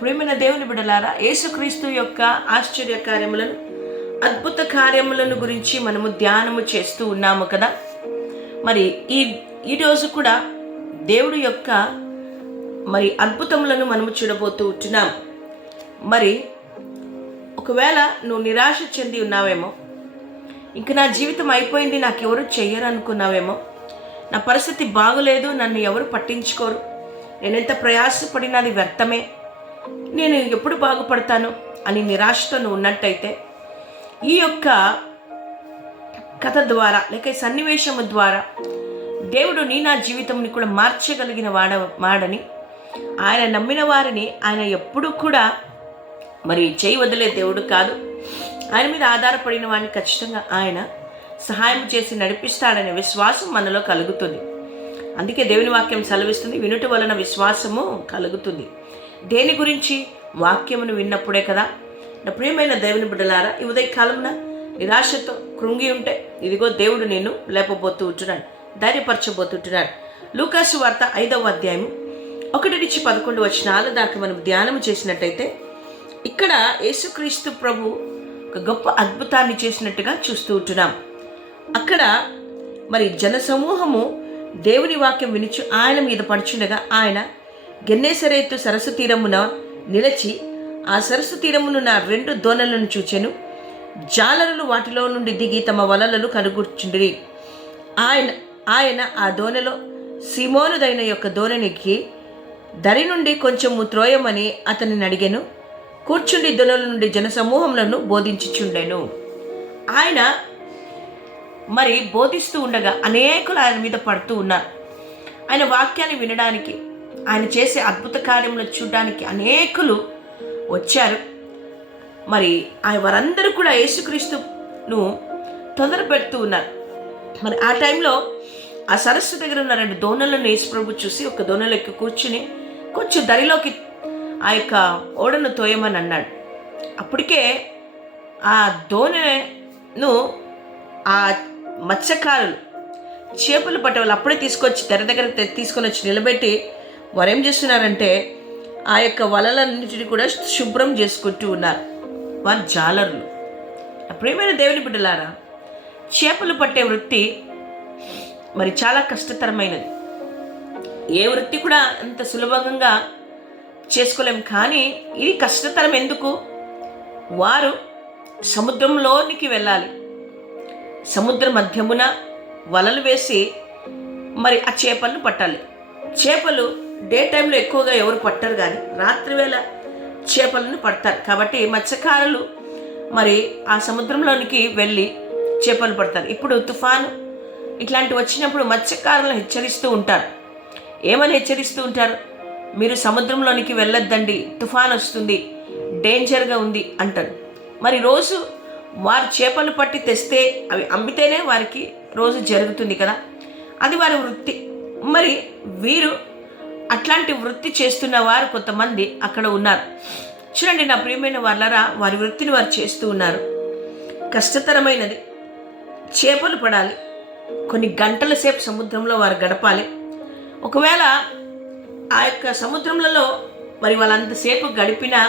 ప్రియమైన దేవుని బిడ్డలారా, యేసుక్రీస్తు యొక్క ఆశ్చర్య కార్యములను, అద్భుత కార్యములను గురించి మనము ధ్యానము చేస్తూ ఉన్నాము కదా. మరి ఈరోజు కూడా దేవుడి యొక్క అద్భుతములను మనము చూడబోతూ ఉంటున్నాం. మరి ఒకవేళ నువ్వు నిరాశ చెంది ఉన్నావేమో, ఇంక నా జీవితం అయిపోయింది, నాకు ఎవరు చెయ్యరు అనుకున్నావేమో, నా పరిస్థితి బాగులేదు, నన్ను ఎవరు పట్టించుకోరు, నేనెంత ప్రయాసపడినది వ్యర్థమే, నేను ఎప్పుడు బాగుపడతాను అని నిరాశతో నువ్వు ఉన్నట్టయితే, ఈ యొక్క కథ ద్వారా లేక సన్నివేశము ద్వారా దేవుడు నా జీవితంని కూడా మార్చగలిగిన వాడని, ఆయన నమ్మిన వారిని ఆయన ఎప్పుడూ కూడా చేయి వదిలే దేవుడు కాదు. ఆయన మీద ఆధారపడిన వారిని ఖచ్చితంగా ఆయన సహాయం చేసి నడిపిస్తాడనే విశ్వాసం మనలో కలుగుతుంది. అందుకే దేవుని వాక్యం సెలవిస్తుంది, వినుట వలన విశ్వాసము కలుగుతుంది. దేని గురించి? వాక్యమును విన్నప్పుడే కదా. నా ప్రియమైన దేవుని బిడ్డలారా, ఈ ఉదయకాలంలో నిరాశతో కృంగి ఉంటే ఇదిగో దేవుడు నేను లేపబోతూ ఉంటున్నాడు, ధైర్యపరచబోతుంటున్నాడు. లూకాసు వార్త 5వ అధ్యాయము 1-11 వచనాల దాకా మనం ధ్యానం చేసినట్టయితే, ఇక్కడ యేసుక్రీస్తు ప్రభు ఒక గొప్ప అద్భుతాన్ని చేసినట్టుగా చూస్తూ ఉంటున్నాం. అక్కడ జనసమూహము దేవుని వాక్యం వినిచు ఆయన మీద పడుచుండగా, ఆయన గెన్నేసరేతు సరస్సు తీరమున నిలిచి ఆ సరస్సు తీరమునున్న 2 దోణలను చూచెను. జాలరులు వాటిలో నుండి దిగి తమ వలలను కనుగొర్చుండిరి. ఆయన ఆ దోణలో సీమోనుదైన యొక్క దోణనికి దరి నుండి కొంచెము త్రోయమని అతనిని అడిగెను. కూర్చుండి దొనల నుండి జనసమూహములను బోధించుచుండెను. ఆయన బోధిస్తూ ఉండగా అనేకులు ఆయన మీద పడుతూ ఉన్నారు. ఆయన వాక్యాన్ని వినడానికి, ఆయన చేసే అద్భుత కార్యములను చూడడానికి అనేకులు వచ్చారు. వారందరూ కూడా యేసుక్రీస్తును తొందర పెడుతూ ఉన్నారు. ఆ టైంలో ఆ సరస్సు దగ్గర ఉన్న 2 దోణలను యేసుప్రభు చూసి ఒక దోణలోకి కూర్చుని కొంచెం దరిలోకి ఆ యొక్క ఓడను తోయమని అన్నాడు. అప్పటికే ఆ దోణను ఆ మత్స్యకారులు చేపలు పట్టే వాళ్ళు అప్పుడే తీసుకొచ్చి తెర దగ్గర తీసుకొని వచ్చి నిలబెట్టి వారు ఏం చేస్తున్నారంటే ఆ యొక్క వలలన్నిటిని కూడా శుభ్రం చేసుకుంటూ ఉన్నారు. వారు జాలరులు. ప్రియమైన దేవుని బిడ్డలారా, చేపలు పట్టే వృత్తి చాలా కష్టతరమైనది. ఏ వృత్తి కూడా అంత సులభంగా చేసుకోలేము. కానీ ఇది కష్టతరం ఎందుకు? వారు సముద్రంలోనికి వెళ్ళాలి, సముద్ర మధ్యమున వలలు వేసి ఆ చేపలను పట్టాలి. చేపలు డే టైంలో ఎక్కువగా ఎవరు పట్టరు, కానీ రాత్రివేళ చేపలను పడతారు. కాబట్టి మత్స్యకారులు ఆ సముద్రంలోనికి వెళ్ళి చేపలు పడతారు. ఇప్పుడు తుఫాను ఇట్లాంటివి వచ్చినప్పుడు మత్స్యకారులను హెచ్చరిస్తూ ఉంటారు. ఏమని హెచ్చరిస్తూ ఉంటారు? మీరు సముద్రంలోనికి వెళ్ళొద్దండి, తుఫాన్ వస్తుంది, డేంజర్గా ఉంది అంటారు. రోజు వారు చేపలు పట్టి తెస్తే అవి అమ్మితేనే వారికి రోజు జరుగుతుంది కదా, అది వారి వృత్తి. వీరు అట్లాంటి వృత్తి చేస్తున్న వారు కొంతమంది అక్కడ ఉన్నారు. చూడండి నా ప్రియమైన వాళ్ళరా, వారి వృత్తిని వారు చేస్తూ ఉన్నారు. కష్టతరమైనది. చేపలు పడాలి, కొన్ని గంటల సేపు సముద్రంలో వారు గడపాలి. ఒకవేళ ఆ యొక్క సముద్రంలో వాళ్ళంతసేపు గడిపినా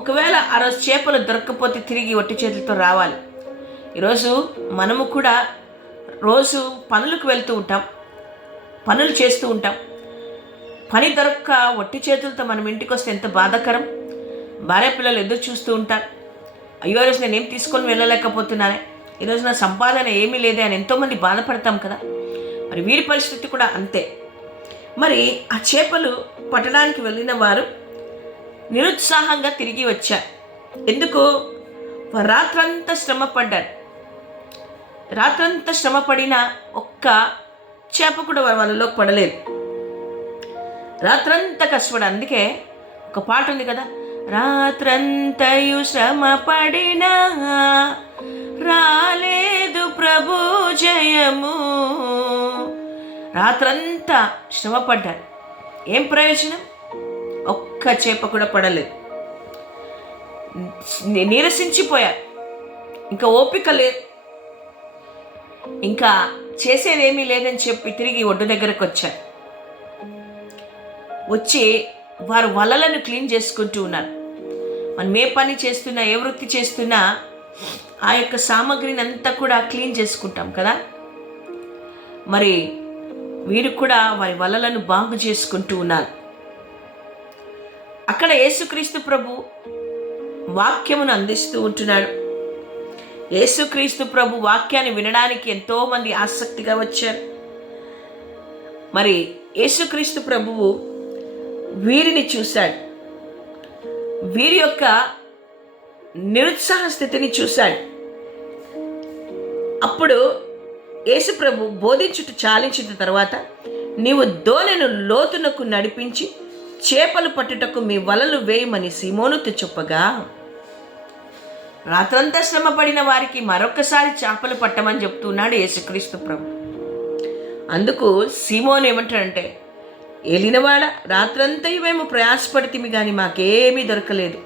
ఒకవేళ ఆ రోజు చేపలు దొరకకపోతే తిరిగి ఒట్టి చేతులతో రావాలి. ఈరోజు మనము కూడా రోజు పనులకు వెళ్తూ ఉంటాం, పనులు చేస్తూ ఉంటాం. పని దొరక్క ఒట్టి చేతులతో మనం ఇంటికి వస్తే ఎంత బాధాకరం. భార్య పిల్లలు ఎదురు చూస్తూ ఉంటారు, అయ్యో రోజు నేనేం తీసుకొని వెళ్ళలేకపోతున్నానే, ఈరోజు నా సంపాదన ఏమీ లేదే అని ఎంతోమంది బాధపడతాం కదా. వీరి పరిస్థితి కూడా అంతే. ఆ చేపలు పట్టడానికి వెళ్ళిన వారు నిరుత్సాహంగా తిరిగి వచ్చారు. ఎందుకు? రాత్రంతా శ్రమ పడ్డారు. రాత్రంతా శ్రమ పడినా ఒక్క చేప కూడా వాళ్ళలో పడలేదు. రాత్రంతా కష్టపడారు. అందుకే ఒక పాట ఉంది కదా, రాత్రంతయు శ్రమ పడినా రాలేదు ప్రభు జయము. రాత్రంతా శ్రమ పడ్డారు. ఏం ప్రయోజనం? ఒక్క చేప కూడా పడలేదు. నీరసించిపోయారు. ఇంకా ఓపిక లేదు, ఇంకా చేసేదేమీ లేదని చెప్పి తిరిగి ఒడ్డు దగ్గరకు వచ్చారు. వచ్చి వారు వలలను క్లీన్ చేసుకుంటూ ఉన్నారు. మనం ఏ పని చేస్తున్నా, ఏ వృత్తి చేస్తున్నా ఆ యొక్క సామగ్రిని అంతా కూడా క్లీన్ చేసుకుంటాం కదా. మరి వీరు కూడా వారి వలలను బాగు చేసుకుంటూ ఉన్నారు. అక్కడ యేసుక్రీస్తు ప్రభు వాక్యమును అందిస్తూ ఉంటున్నాడు. యేసుక్రీస్తు ప్రభు వాక్యాన్ని వినడానికి ఎంతోమంది ఆసక్తిగా వచ్చారు. మరి యేసుక్రీస్తు ప్రభువు వీరిని చూశాడు, వీరి యొక్క నిరుత్సాహ స్థితిని చూశాడు. అప్పుడు యేసు ప్రభు బోధించుట చాలించిన తర్వాత, నీవు దోణెను లోతునకు నడిపించి చేపలు పట్టుటకు మీ వలలు వేయమని సీమోనుతో చెప్పగా, రాత్రంతా శ్రమ పడిన వారికి మరొకసారి చేపలు పట్టమని చెప్తున్నాడు యేసుక్రీస్తు ప్రభు. అందుకు సీమోను ఏమంటాడంటే, ఏలినవాడ, రాత్రంతా మేము ప్రయాసపడితిమి కానీ మాకేమీ దొరకలేదు.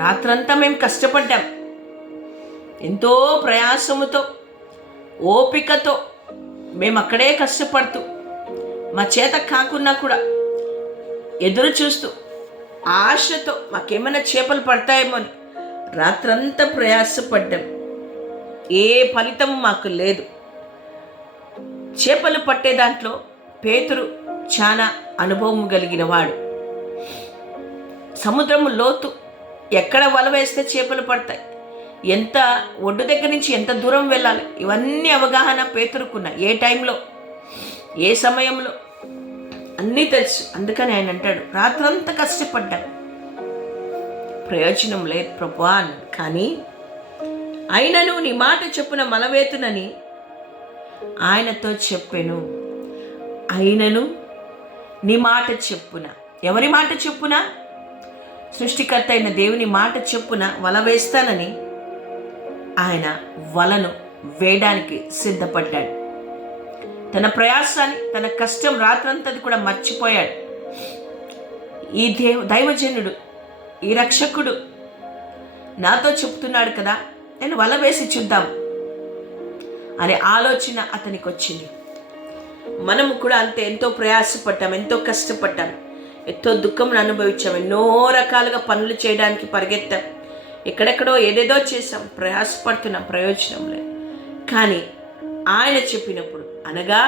రాత్రంతా మేము కష్టపడ్డాం, ఎంతో ప్రయాసముతో ఓపికతో మేము అక్కడే కష్టపడుతూ, మా చేత కాకున్నా కూడా ఎదురు చూస్తూ ఆశతో మాకేమైనా చేపలు పడతాయేమో అని రాత్రంతా ప్రయాసపడ్డాం. ఏ ఫలితము మాకు లేదు. చేపలు పట్టే దాంట్లో పేతురు చాలా అనుభవం కలిగిన వాడు. సముద్రము లోతు, ఎక్కడ వల వేస్తే చేపలు పడతాయి, ఎంత ఒడ్డు దగ్గర నుంచి ఎంత దూరం వెళ్ళాలి, ఇవన్నీ అవగాహన పేతురుకున్నాయి. ఏ టైంలో, ఏ సమయంలో అన్నీ తెలుసు. అందుకని ఆయన అంటాడు, రాత్రంతా కష్టపడ్డాను, ప్రయోజనం లేదు ప్రభువా అన్నాడు. కానీ అయినను నీ మాట చెప్పున మలవేతునని ఆయనతో చెప్పాను. అయినను నీ మాట చెప్పున, ఎవరి మాట చెప్పున? సృష్టికర్త అయిన దేవుని మాట చెప్పున వల వేస్తానని ఆయన వలను వేయడానికి సిద్ధపడ్డాడు. తన ప్రయాసాన్ని, తన కష్టం రాత్రంతది కూడా మర్చిపోయాడు. ఈ దైవజనుడు, ఈ రక్షకుడు నాతో చెప్తున్నాడు కదా, నేను వల వేసి చూద్దాం అనే ఆలోచన అతనికి వచ్చింది. మనము కూడా అంతే, ఎంతో ప్రయాసపడ్డాం, ఎంతో కష్టపడ్డాం, ఎంతో దుఃఖంను అనుభవించాం, ఎన్నో రకాలుగా పనులు చేయడానికి పరిగెత్తాం, ఎక్కడెక్కడో ఏదేదో చేసాం, ప్రయాసపడుతున్నాం, ప్రయోజనం లేదు. కానీ ఆయన చెప్పినప్పుడు, అనగా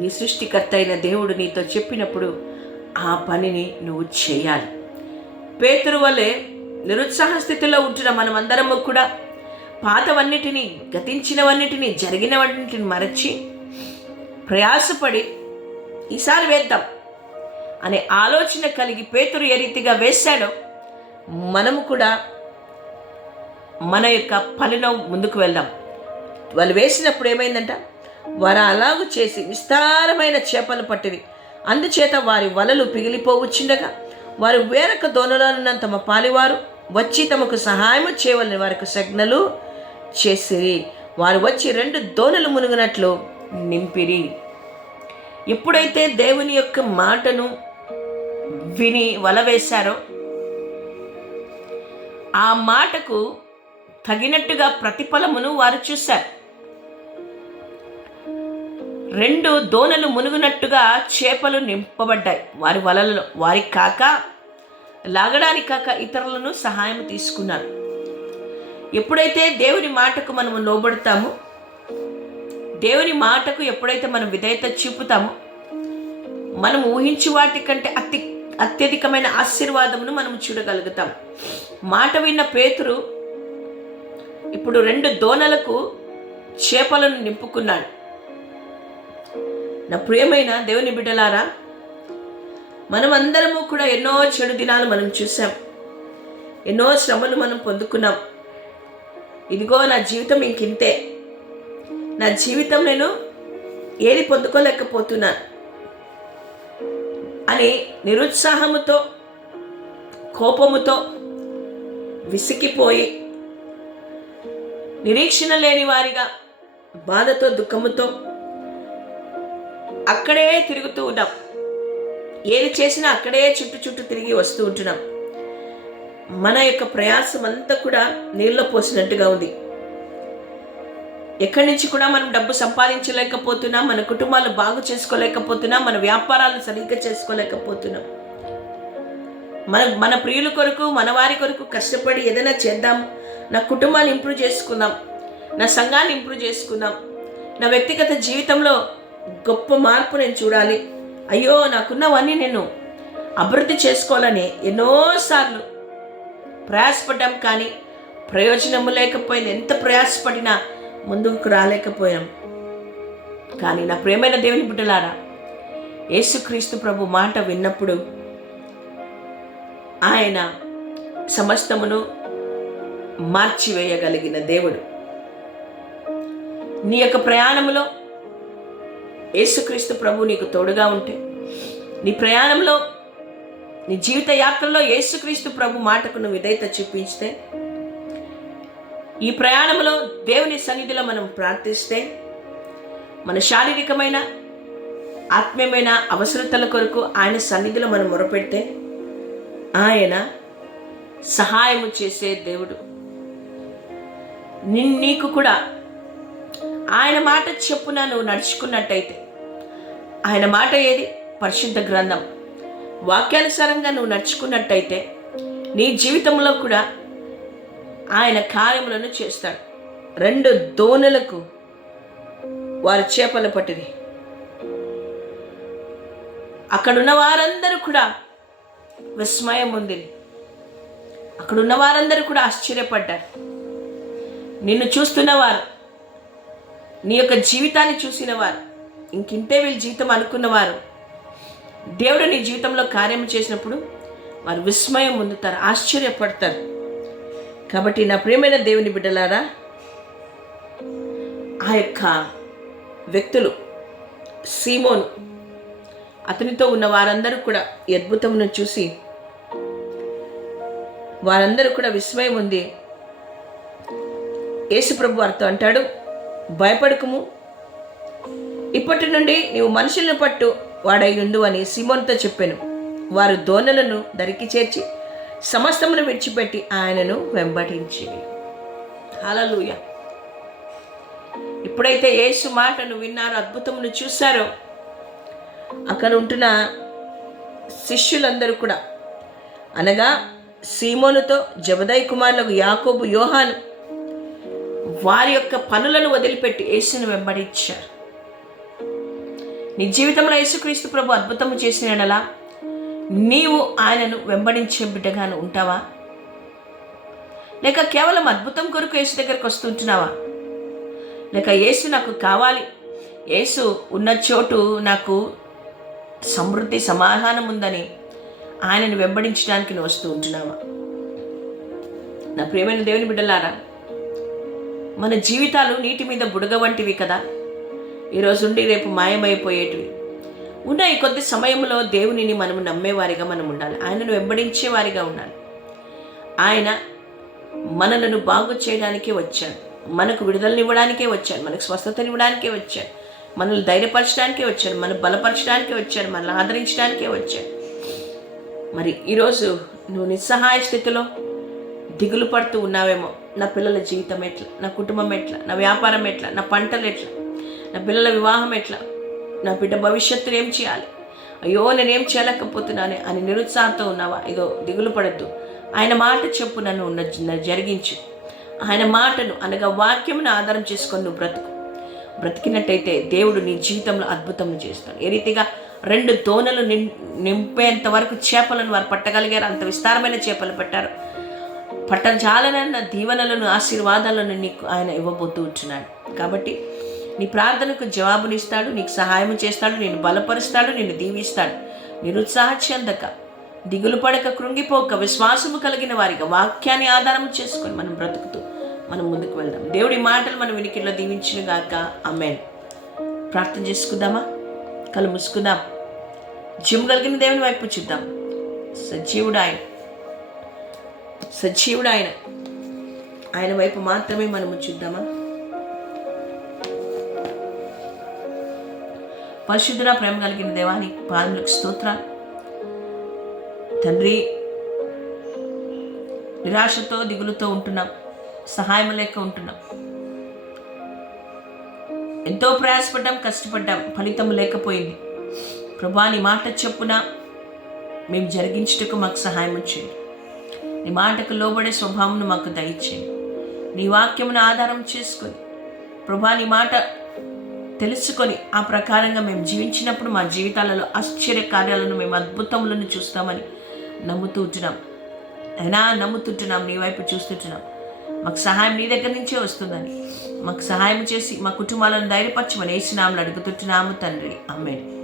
నీ సృష్టికర్త అయిన దేవుడు నీతో చెప్పినప్పుడు ఆ పనిని నువ్వు చేయాలి. పేతురు వలె నిరుత్సాహ స్థితిలో ఉంటున్న మనమందరము కూడా పాతవన్నిటినీ, గతించినవన్నిటినీ, జరిగినవన్నిటిని మరచి ప్రయాసపడి ఈసారి వేద్దాం అనే ఆలోచన కలిగి పేతురు ఏ రీతిగా వేశాడో మనము కూడా మన యొక్క పనిలో ముందుకు వెళ్దాం. వాళ్ళు వేసినప్పుడు ఏమైందంట, వారు అలాగూ చేసి విస్తారమైన చేపలు పట్టివి, అందుచేత వారి వలలు పిగిలిపోవచ్చుండగా వారు వేరొక దోణలోనున్న తమ పాలివారు వచ్చి తమకు సహాయము చేయవలని వారికి సజ్ఞలు చేసిరి. వారు వచ్చి 2 దోణలు మునుగునట్లు నింపిరి. ఎప్పుడైతే దేవుని యొక్క మాటను విని వల వేశారో ఆ మాటకు తగినట్టుగా ప్రతిఫలమును వారు చూశారు. 2 దోణలు మునుగునట్టుగా చేపలు నింపబడ్డాయి వారి వలలలో. వారికి కాక, లాగడానికి కాక ఇతరులను సహాయం తీసుకున్నారు. ఎప్పుడైతే దేవుని మాటకు మనము లోబడతామో, దేవుని మాటకు ఎప్పుడైతే మనం విధేయత చూపుతామో, మనం ఊహించు వాటి కంటే అత్యధికమైన ఆశీర్వాదమును మనం చూడగలుగుతాం. మాట విన్న పేతురు ఇప్పుడు 2 దోణలకు చేపలను నింపుకున్నాడు. నా ప్రియమైన దేవుని బిడ్డలారా, మనమందరము కూడా ఎన్నో చెడు దినాలు మనం చూసాం, ఎన్నో శ్రమలు మనం పొందుకున్నాం. ఇదిగో నా జీవితం ఇంకింతే, నా జీవితం నేను ఏది పొందుకోలేకపోతున్నాను అని నిరుత్సాహముతో, కోపముతో, విసిగిపోయి, నిరీక్షణ లేని వారిగా, బాధతో, దుఃఖముతో అక్కడే తిరుగుతూ ఉన్నాం. ఏది చేసినా అక్కడే చుట్టూ తిరిగి వస్తూ ఉంటున్నాం. మన యొక్క ప్రయాసం అంతా కూడా నీళ్ళలో పోసినట్టుగా ఉంది. ఎక్కడి నుంచి కూడా మనం డబ్బు సంపాదించలేకపోతున్నాం, మన కుటుంబాలు బాగు చేసుకోలేకపోతున్నాం, మన వ్యాపారాలను సరిగ్గా చేసుకోలేకపోతున్నాం. మన మన ప్రియుల కొరకు, మన వారి కొరకు కష్టపడి ఏదైనా చేద్దాం, నా కుటుంబాన్ని ఇంప్రూవ్ చేసుకుందాం, నా సంఘాన్ని ఇంప్రూవ్ చేసుకుందాం, నా వ్యక్తిగత జీవితంలో గొప్ప మార్పు నేను చూడాలి, అయ్యో నాకున్నవన్నీ నేను అభివృద్ధి చేసుకోవాలని ఎన్నోసార్లు ప్రయాసపడ్డాం. కానీ ప్రయోజనము లేకపోయింది. ఎంత ప్రయాసపడినా ముందుకు రాలేకపోయాం. కానీ నా ప్రియమైన దేవుని బిడ్డలారా, యేసుక్రీస్తు ప్రభు మాట విన్నప్పుడు ఆయన సమస్తమును మార్చివేయగలిగిన దేవుడు. నీ యొక్క ప్రయాణంలో యేసుక్రీస్తు ప్రభు నీకు తోడుగా ఉంటే, నీ ప్రయాణంలో, నీ జీవిత యాత్రలో యేసుక్రీస్తు ప్రభు మాటకు నువ్వు విధేయత చూపించితే, ఈ ప్రయాణంలో దేవుని సన్నిధిలో మనం ప్రార్థిస్తే, మన శారీరకమైన ఆత్మీయమైన అవసరతల కొరకు ఆయన సన్నిధిలో మనం మొరపెడితే ఆయన సహాయము చేసే దేవుడు. నీకు కూడా ఆయన మాట చెప్పున నువ్వు నడుచుకున్నట్టయితే, ఆయన మాట ఏది? పరిశుద్ధ గ్రంథం. వాక్యానుసారంగా నువ్వు నడుచుకున్నట్టయితే నీ జీవితంలో కూడా ఆయన కార్యములను చేస్తాడు. 2 దోణులకు వారు చేపలు పట్టిరి. అక్కడున్న వారందరూ కూడా విస్మయం ఉంది. అక్కడున్న వారందరూ కూడా ఆశ్చర్యపడ్డారు. నిన్ను చూస్తున్నవారు, నీ యొక్క జీవితాన్ని చూసిన వారు, ఇంకింతే వీళ్ళ జీవితం అనుకున్నవారు, దేవుడు నీ జీవితంలో కార్యం చేసినప్పుడు వారు విస్మయం పొందుతారు, ఆశ్చర్యపడతారు. కాబట్టి నా ప్రియమైన దేవుని బిడ్డలారా, ఆ యొక్క వ్యక్తులు, సీమోను, అతనితో ఉన్న వారందరూ కూడా ఈ అద్భుతమును చూసి వారందరూ కూడా విస్మయం ఉంది. యేసుప్రభు వారితో అంటాడు, భయపడకుము, ఇప్పటి నుండి నీవు మనుషులను పట్టు వాడై ఉండు అని సీమోనుతో చెప్పాను. వారు దోణులను దరికి చేర్చి సమస్తమును విడిచిపెట్టి ఆయనను వెంబడించి. హల్లెలూయా. ఎప్పుడైతే యేసు మాటను విన్నారో, అద్భుతమును చూశారో, అక్కడ ఉంటున్న శిష్యులందరూ కూడా, అనగా సీమోనుతో జబదయి కుమారులకు యాకోబు, యోహాను, వారి యొక్క పనులను వదిలిపెట్టి యేసును వెంబడించారు. నీ జీవితంలో యేసుక్రీస్తు ప్రభు అద్భుతము చేసినలా నీవు ఆయనను వెంబడించే బిడ్డగాను ఉంటావా? లేక కేవలం అద్భుతం కొరకు యేసు దగ్గరకు వస్తుంటున్నావా? లేక యేసు నాకు కావాలి, యేసు ఉన్న చోటు నాకు సమృద్ధి సమాధానం ఉందని ఆయనను వెంబడించడానికి నువ్వు వస్తూ ఉంటున్నావా? నా ప్రియమైన దేవుని బిడ్డలారా, మన జీవితాలు నీటి మీద బుడగ వంటివి కదా. ఈరోజు ఉండి రేపు మాయమైపోయేటివి ఉన్న ఈ కొద్ది సమయంలో దేవునిని మనము నమ్మేవారిగా మనం ఉండాలి. ఆయనను వెంబడించేవారిగా ఉండాలి. ఆయన మనలను బాగు చేయడానికే వచ్చాడు, మనకు విడుదలనివ్వడానికే వచ్చాడు, మనకు స్వస్థతనివ్వడానికే వచ్చాడు, మనల్ని ధైర్యపరచడానికే వచ్చాడు, మనం బలపరచడానికే వచ్చాడు, మనల్ని ఆదరించడానికే వచ్చాడు. మరి ఈరోజు నువ్వు నిస్సహాయ స్థితిలో దిగులు పడుతూ ఉన్నావేమో. నా పిల్లల జీవితం ఎట్లా, నా కుటుంబం ఎట్లా, నా వ్యాపారం ఎట్లా, నా పంటలు ఎట్లా, నా పిల్లల వివాహం ఎట్లా, నా బిడ్డ భవిష్యత్తును ఏం చేయాలి, అయ్యో నేనేం చేయలేకపోతున్నానే అని నిరుత్సాహంతో ఉన్నావా? ఇదో దిగులు పడద్దు. ఆయన మాట చెప్పు, నన్ను జరిగించు. ఆయన మాటను అనగా వాక్యమును ఆధారం చేసుకొని నువ్వు బ్రతికినట్టయితే దేవుడు నీ జీవితంలో అద్భుతం చేస్తాడు. ఏ రీతిగా 2 దోణులు నింపేంత వరకు చేపలను వారు పట్టగలిగారు, అంత విస్తారమైన చేపలు పట్టారు. పట్టజాలనన్న దీవెనలను, ఆశీర్వాదాలను నీకు ఆయన ఇవ్వబోతూ ఉంటున్నాడు. కాబట్టి నీ ప్రార్థనకు జవాబునిస్తాడు, నీకు సహాయం చేస్తాడు, నేను బలపరుస్తాడు, నిన్ను దీవిస్తాడు. నిరుత్సాహ చెందక, దిగులు పడక, కృంగిపోక, విశ్వాసము కలిగిన వారిగా వాక్యాన్ని ఆధారం చేసుకొని మనం బ్రతుకుతూ మనం ముందుకు వెళ్దాం. దేవుడి మాటలు మనం వినికిలో దీవించిన గాక. ఆమేన్. ప్రార్థన చేసుకుందామా? కళ్ళు మూసుకుందాం. జీవం కలిగిన దేవుని వైపు చూద్దాం. సజీవుడు ఆయన వైపు మాత్రమే మనము చూద్దామా? పరిశుద్ధుడా, ప్రేమ కలిగిన దేవాని పాదములకు స్తోత్రాలు తండ్రి. నిరాశతో దిగులుతో ఉంటున్నాం, సహాయం లేక ఉంటున్నాం, ఎంతో ప్రయాసపడ్డాం, కష్టపడ్డాం, ఫలితం లేకపోయింది. ప్రభా, నీ మాట చెప్పున మేము జరిగించుటకు మాకు సహాయం చేయండి. నీ మాటకు లోబడే స్వభావం మాకు దయచేయండి. నీ వాక్యమును ఆధారం చేసుకొని ప్రభా నీ మాట తెలుసుకొని ఆ ప్రకారంగా మేము జీవించినప్పుడు మా జీవితాలలో ఆశ్చర్య కార్యాలను మేము అద్భుతములను చూస్తామని నమ్ముతుంటున్నాం. నీ వైపు చూస్తుంటున్నాం. మాకు సహాయం నీ దగ్గర నుంచే వస్తుందని మాకు సహాయం చేసి మా కుటుంబాలను ధైర్యపరచమని యేసు నామములో అడుగుతుంటున్నాము తండ్రి. ఆమేన్.